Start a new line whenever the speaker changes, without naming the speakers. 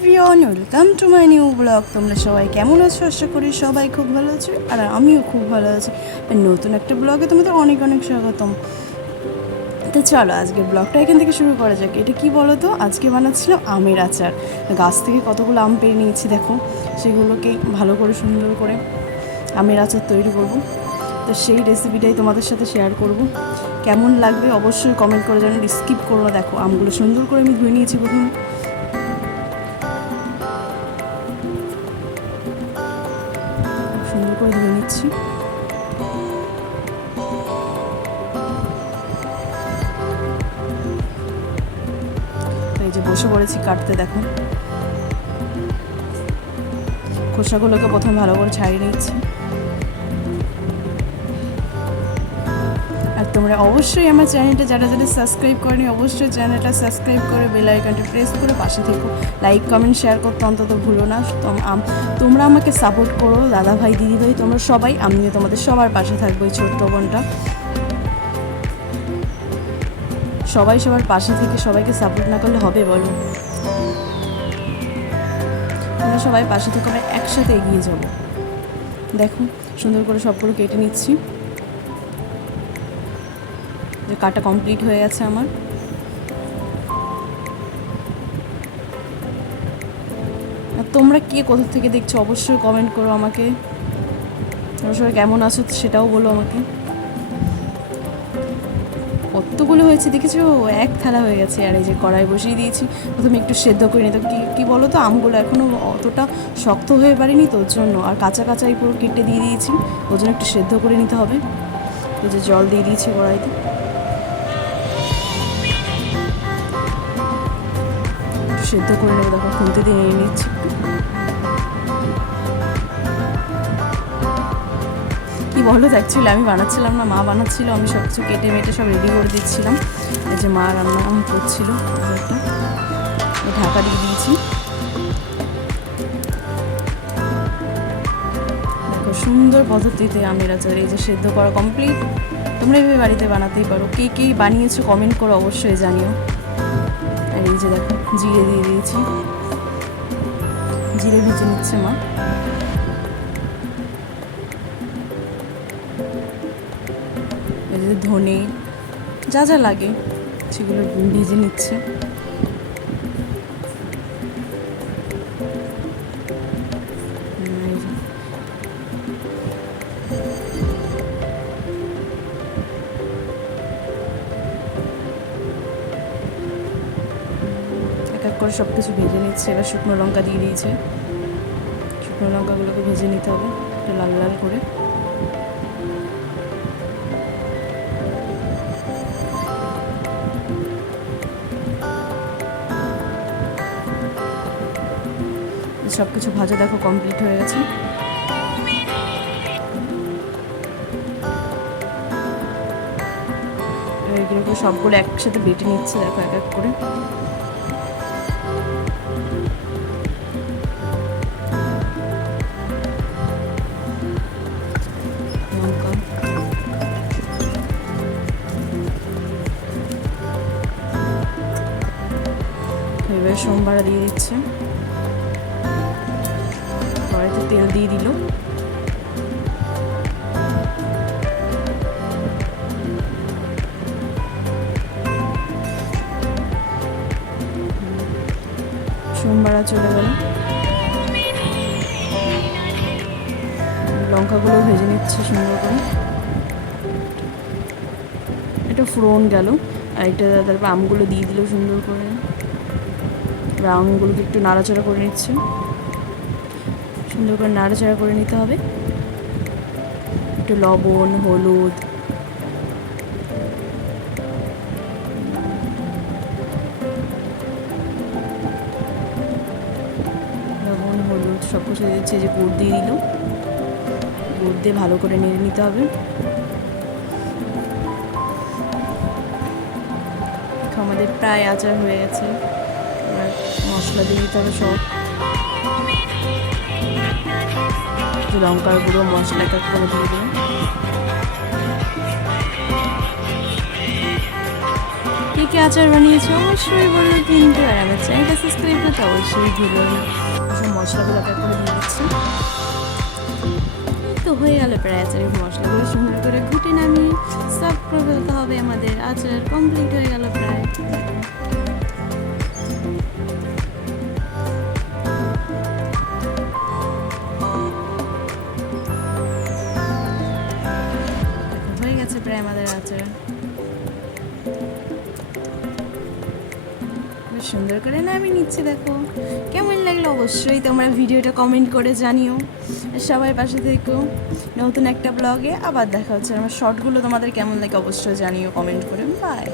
Everyone, welcome to my new blog. তোমরা সবাই কেমন আছো? আশা করি সবাই খুব ভালো আছো আর আমিও খুব ভালো আছি। নতুন একটা ব্লগে তোমাদের অনেক অনেক স্বাগতম। তো চলো, আজকের ব্লগটা এখান থেকে শুরু করা যাক। এটা কি বলো তো আজকে বানাচ্ছিলাম আমের আচার। গাছ থেকে কতগুলো আম পেরে নিয়েছি, দেখো। সেগুলোকে ভালো করে সুন্দর করে আমের আচার তৈরি করব। তো সেই রেসিপিটাই তোমাদের সাথে শেয়ার করব। কেমন লাগবে অবশ্যই কমেন্ট করে জানো স্কিপ করো দেখো। আমগুলো সুন্দর করে আমি ধুয়ে নিয়েছি প্রথমে। সুন্দর করে ধুয়ে নিচ্ছি। এই যে বসে পড়েছি কাটতে দেখো খোসাগুলোকে প্রথম ভালো করে ছাড়িয়ে নিচ্ছি। তোমরা অবশ্যই আমার চ্যানেলটা যারা যারা সাবস্ক্রাইব করেনি, অবশ্যই চ্যানেলটা সাবস্ক্রাইব করে বেল আইকনটা প্রেস করে পাশে থেকো। লাইক কমেন্ট শেয়ার করতে অন্তত ভুলো না। তোম- তোমরা আমাকে সাপোর্ট করো, দাদা ভাই, দিদি ভাই, তোমরা সবাই, আমিও তোমাদের সবার পাশে থাকব এই ছোট্ট বোনটা। সবাই সবার পাশে থেকে সবাইকে সাপোর্ট না করলে হবে বলো? আমরা সবাই পাশে থেকে আমরা একসাথে এগিয়ে যাব। দেখো, সুন্দর করে সবগুলো কেটে নিচ্ছি। কাটা কমপ্লিট হয়ে গেছে আমার। তোমরা কে কোথা থেকে দেখছ অবশ্যই কমেন্ট করো আমাকে। তোমরা সবাই কেমন আছো সেটাও বলো আমাকে। কতগুলো হয়েছে দেখেছ? এক থালা হয়ে গেছে। আর এই যে কড়াই বসিয়ে দিয়েছি। প্রথমে একটু সেদ্ধ করে নিতে কি, কী বলো তো আমগুলো এখনও অতটা শক্ত হয়ে পারেনি তো, ওর জন্য। আর কাঁচা কাঁচাই পুরো কেটে দিয়ে দিয়েছি। ওর জন্য একটু সেদ্ধ করে নিতে হবে। এই যে জল দিয়ে দিয়েছি কড়াইতে। সেদ্ধ করে নেব, দেখো খুলতে দিয়ে নিয়ে নিচ্ছি। কি বলো অ্যাকচুয়ালি আমি বানাচ্ছিলাম না, মা বানাচ্ছিল, আমি সব কিছু কেটে মেটে সব রেডি করে দিচ্ছিলাম। এই যে মা রান্না আমি করছিল ঢাকা দিয়ে দিয়েছি। সুন্দর পদ্ধতিতে আমের আচার এই যে সেদ্ধ করা কমপ্লিট তোমরা এভাবে বাড়িতে বানাতেই পারো। কে কে বানিয়েছো কমেন্ট করো অবশ্যই জানিও। এই যে দেখো, জিরে দিয়ে দিয়েছি। জিরে ভেজে নিচ্ছে মা। ধনে, যা যা লাগে, সেগুলো ভেজে নিচ্ছে। এক এক করে সব কিছু ভেজে নিচ্ছে। এবার শুকনো লঙ্কা দিয়ে দিয়েছে। শুকনো লঙ্কাগুলোকে ভেজে নিতে হবে একটু লাল লাল করে। সব কিছু ভাজা দেখো কমপ্লিট হয়ে গেছে। এগুলোকে সবগুলো একসাথে বেটে নিচ্ছে দেখো এক এক করে। এবার সোমবার দিয়ে দিচ্ছে। কড়াইতে তেল দিয়ে দিল। সোমবারা চলে গেল। লঙ্কাগুলো ভেজে নিচ্ছে সুন্দর করে। এটা ফোড়ন গেল। আর এটা তারপর আমগুলো দিয়ে দিল সুন্দর করে। এবার একটু নাড়াচাড়া করে নিচ্ছে। সুন্দর করে নাড়াচাড়া করে নিতে হবে। একটু লবণ, হলুদ। লবণ, হলুদ সব কিছু দিচ্ছে যে গুড় দিয়ে দিল গুড় দিয়ে ভালো করে নেড়ে নিতে হবে। আমাদের প্রায় আচার হয়ে গেছে। মশলা দিয়ে দিতে হবে সব। লঙ্কার গুঁড়ো মশলা এক এক করে দিয়ে দিন কে কী আচার বানিয়েছে? অবশ্যই বলল কিন্তু আর আমার চ্যানেলটা সাবস্ক্রাইব করতে অবশ্যই ভুলো মশলাগুলো এক করে দিয়ে দিচ্ছি। তো হয়ে গেল প্রায় আচারের মশলাগুলো সুন্দর করে ঘুটে নামিয়ে। সার্ভ করে ফেলতে হবে আমাদের আচার কমপ্লিট হয়ে গেল। আমাদের আছে। সুন্দর করে না আমি নিচ্ছি, দেখো। কেমন লাগল অবশ্যই তোমরা ভিডিওটা কমেন্ট করে জানিও। সবাই পাশে থেকো। নতুন একটা ব্লগে আবার দেখা হচ্ছে। আমার শর্টগুলো তোমাদের কেমন লাগে অবশ্যই জানিও কমেন্ট করে। বাই